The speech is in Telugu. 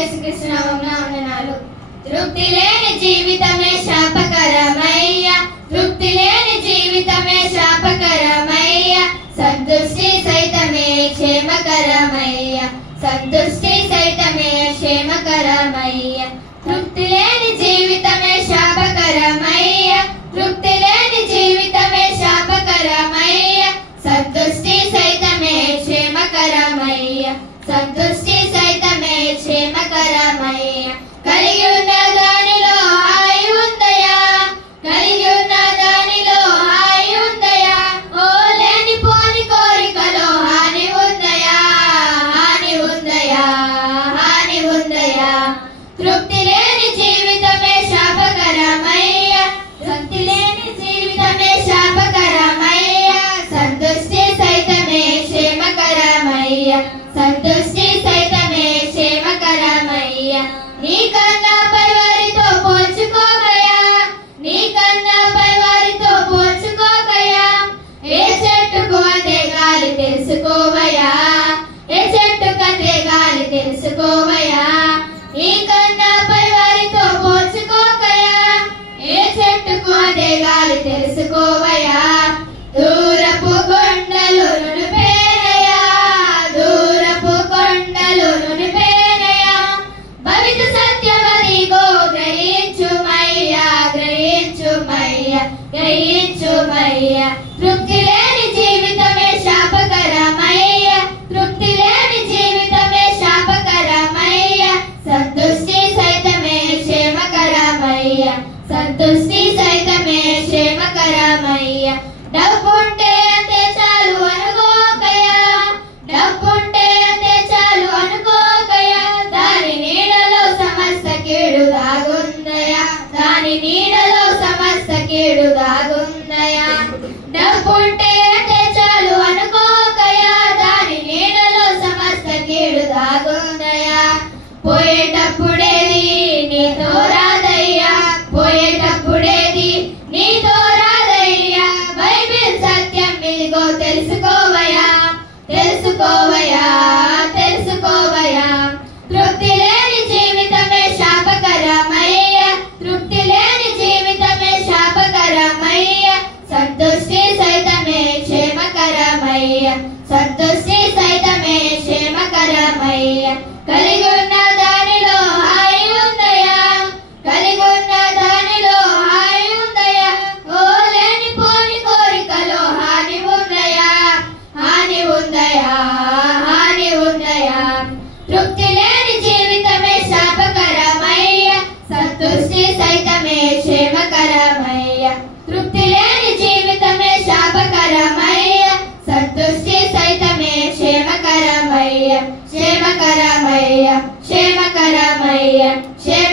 యేసుక్రీస్తు నామమున వందనాలు. తృప్తి లేని జీవితమే శాపకరమయ్య, తృప్తి లేని జీవితమే శాపకరమయ్య, సంతుష్టి సైతమే క్షేమకరమయ్య, సంతుష్టి సైతమే క్షేమకరమయ్య. తృప్తి లేని జీవితమే శాపకరమయ్య, తృప్తి లేని జీవితమే శాపకరమయ్య, సంతుష్టి సైతమే క్షేమకరమయ్య, సంతుష్టి సైతమే క్షేమకరమయ్య. కలిగి ఉన్న దానిలో హాయి ఉందయా, కలిగి ఉన్న దానిలో హాయి ఉందయా, ఓ లేని పోని కోరికలో హాని ఉందయా, హాని ఉందయా, హాని ఉందయా. తృప్తి లేని జీవితమే శాపకరమయ్య, తృప్తి లేని జీవితమే శాపకరమయ్య, సంతుష్టి సైతమే క్షేమకరమయ్య, సంతుష్టి సైతమే క్షేమకరమయ్య. నీకన్నా పై వారితో పోల్చుకోకయా, నీకన్నా పై వారితో పోల్చుకోకయా, ఏ చెట్టుకు అందే గాలి తెలుసుకోవయా, ఏ చెట్టుకు అందే గాలి తెలుసుకోవయా. నీకన్నా పై వారితో పోల్చుకోకయా, ఏ చెట్టుకు అందే గాలి తెలుసుకోవయా. దూరపు కొండలు నునిపేనయా, దూరపు కొండలు నునిపేనయా, భవిత సత్యమదిగో గ్రహించుమయ్యా, గ్రహించుమయ్యా, గ్రహించుమయ్యా. తృప్తి లేని జీవితమే శాపకరమయ్య, తృప్తి లేని జీవితమే శాపకరమయ్య, సంతుష్టి సైతమే క్షేమకరమయ్య, సంతుష్టి సైతమే క్షేమకరమయ్య. డబ్బుంటే అంతే చాలు అనుకోకయా, డబ్బుంటే అంతే చాలు అనుకోకయా, దాని నీడలో సమస్త కీడు దాగుందయా, దాని నీడలో సమస్త కీడు దాగుందయా. డబ్బుంటే అంతే చాలు అనుకోకయా, దాని నీడలో సమస్త కీడు దాగుందయా. పోయేటప్పుడేది నీతో రాదయ్యా, పోయేటప్పుడేది నీతో రాదయ్యా, బైబిల్ సత్యం ఇదిగో తెలుసుకోవయా, తెలుసుకోవయా, తెలుసుకోవయా. తృప్తి లేని జీవితమే శాపకరమయ్య, తృప్తి లేని జీవితమే శాపకరమయ్య, సంతుష్టి సైతమే క్షేమకరమయ్య, సంతుష్టి సైతమే క్షేమకరమయ్య. కలిగి ఉన్న దానిలో హాయి ఉందయా, కలిగి ఉన్న దానిలో హాయి ఉందయా, ఓ లేని పోని కోరికలో హాని ఉందయా, హాని ఉందయా, హాని ఉందయా. తృప్తి లేని జీవితమే శాపకరమయ్య, సంతుష్టి సైతమే క్షేమకరమయ్య, తృప్తి లేని జీవితమే శాపకరమయ్య, సంతుష్టి సైతమే క్షేమకరమయ్య, క్షేమకరమయ్య, క్షేమకరమయ్య, క్షేమ